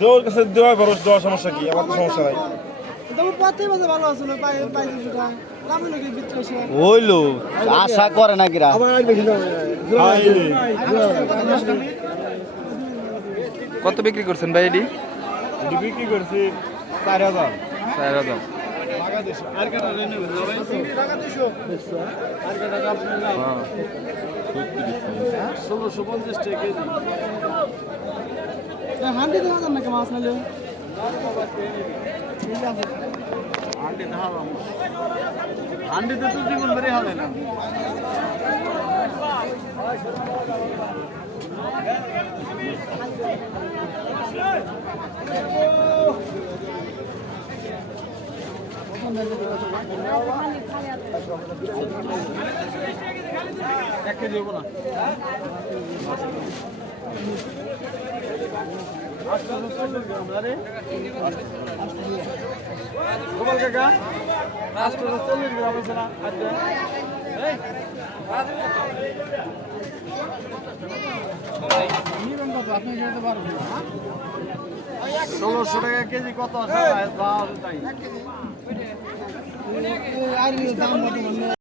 দেওয়ার কাছে দেওয়া বড় দেওয়ার সমস্যা কি? আমার তো সমস্যা নাই। হইল আশা করে না কিরা? কত বিক্রি করছেন ভাই এটি? বিক্রি করছি চার হাজার। চার হাজার। ষোলোশো পঞ্চাশ টাকা হান্ডি দেওয়া যান নাকি মাছ নালে হান্ডিতে তো জীবন ধরে হবে না এক কেজি হব না? গোপাল কাকা আটশো চল্লিশ গ্রাম হয়েছে না আচ্ছা ষোলোশো টাকা কেজি কত আছে? আর দাম